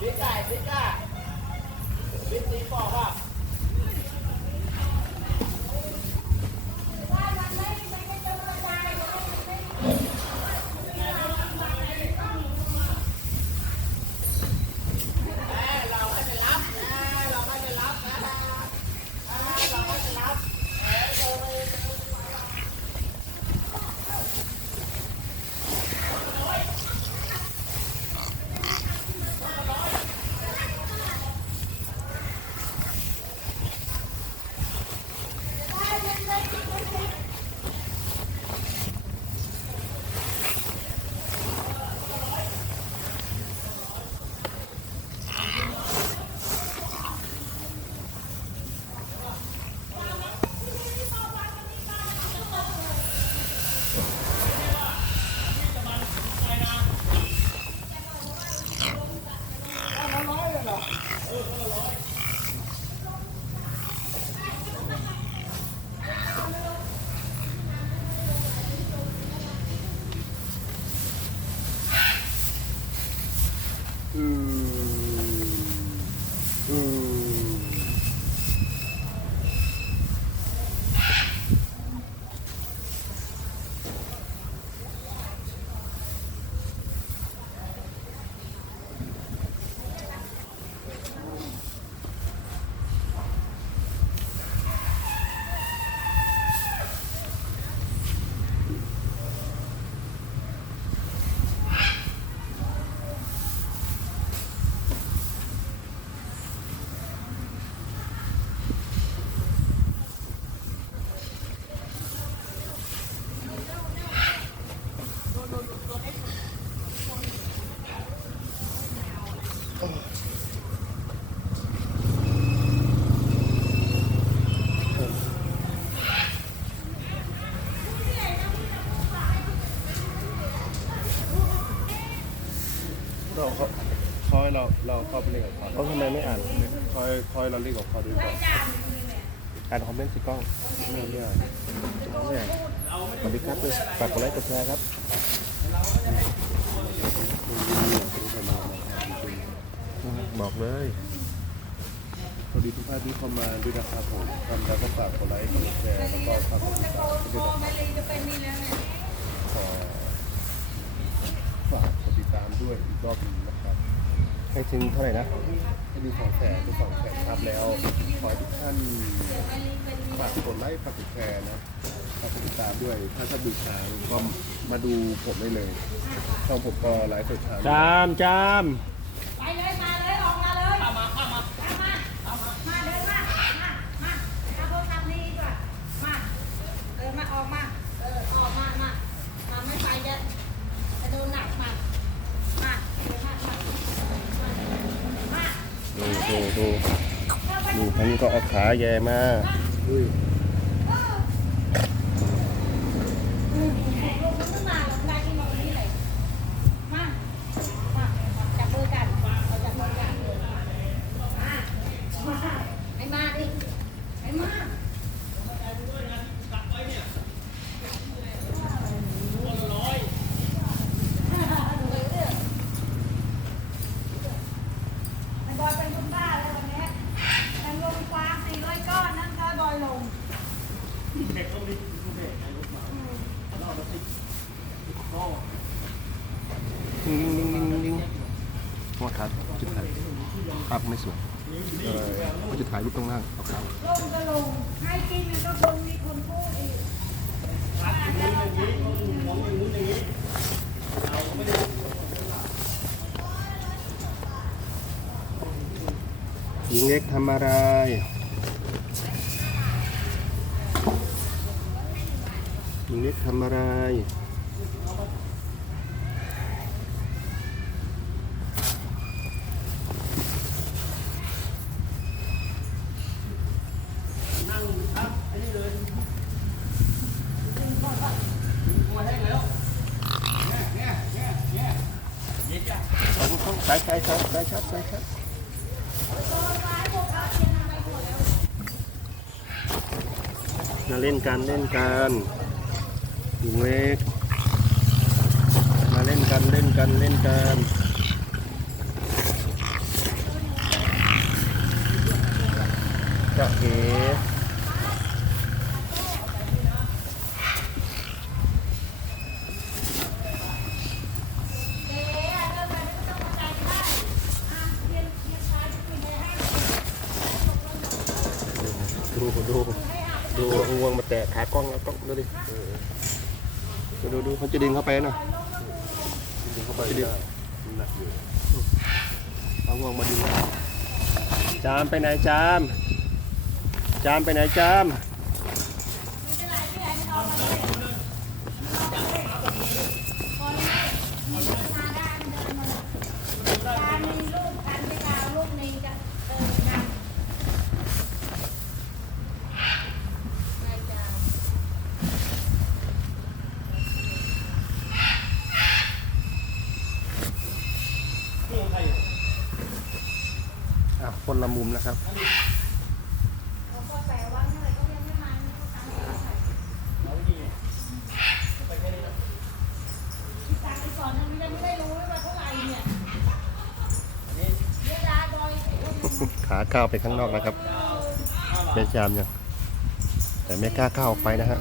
บิ๊กไก่บิ๊กไก่บิ๊กสีฟอกว่า ม เราเขาเขาให้เราเราเข้าไปเล่นกับเขาเขาทำไมไม่อ่านคอยคอยเราเล่นกับเขาด้วยก่อนอ่านคอมเมนต์สิกล้องไม่ไม่อ่านไม่อ่านสวัสดีครับเลยฝากกดไลค์กดแชร์ครับ บอกเลยสวัสดีทุกท่านที่เข้ามาด้วยนะครับผมทำแล้วก็ฝากกดไลค์กดแชร์แล้วก็ฝากกดติดตามด้วยนะครับขอฝากกดติดตามด้วยอีกรอบหนึงนะครับให้ถึงเท่าไหร่นะให้ดูสองแสนดูสองแสนครับแล้ว ขอให้ทุกท่านฝากกดไลค์ฝากกดแชร์นะฝากกดติดตามด้วย ถ้าชอบดูช้างก็มาดูผมได้เลยช่องผมก็ไลฟ์สดช้าง จามจาม ไปเลยมาเลยออกมาเลยมามามามามามาเดินมามามาเอาโทรศัพท์นี่ดีกว่ามาเออมาออกมาเออออกมามามาไม่ไปจะจะโดนหนักมามาเดินมามามา ดูดูดูอันนี้ก็เอาขาแย่มา อุ้ย ลงขึ้นมาลงได้ที่มาตรงนี้เลยมามาจับมือกันเราจับมือกันมามาให้มาดิให้มา ไอ้ บอยเป็นคนบ้าเลยวันนี้แตงลงฟางสี่ร้อยก้อนนั่นก็บอยลงนิ่งนิ่งนิ่งนิ่งนิ่งหัวขาจุดถ่ายภาพไม่สวยเขาจะถ่ายรูปตรงล่างเอาขาลงก็ลงให้กินมันก็คงมีคนพูดอีกหญิงเล็กทำอะไร หญิงเล็กทำอะไรต้องต้องสายสายช็อตสายช็อตสายช็อ มาเล่นกันเล่นกันหญิงเล็ก มาเล่นกันเล่นกันเล่นกันจะเอ๋ดูดู ดูเอางวงมาแตะขากล้องแล้วกล้องดูดิเออดูดูดูเขาจะดึงเข้าไปหน่อยจริงๆเข้าไปได้มันหนักอยู่เอางวงมาดึงไว้จามไปไหนจาม จามไปไหนจาม การมีลูกกันไปดาวลูกนี้จะเออกันไม่จ้า อะคนละมุมนะครับ เขาก็แปลว่าเมื่อไหร่ก็ยังไม่มาไม่ต้องทำอะไรที่ตังค์ไปก่อนยังไม่ได้รู้เลยว่าเท่าไหร่เนี่ย เวลาบอยไอ้คนนึงขาก้าวไปข้างนอกนะครับแม่จามยังแต่ไม่กล้าก้าวออกไปนะฮะ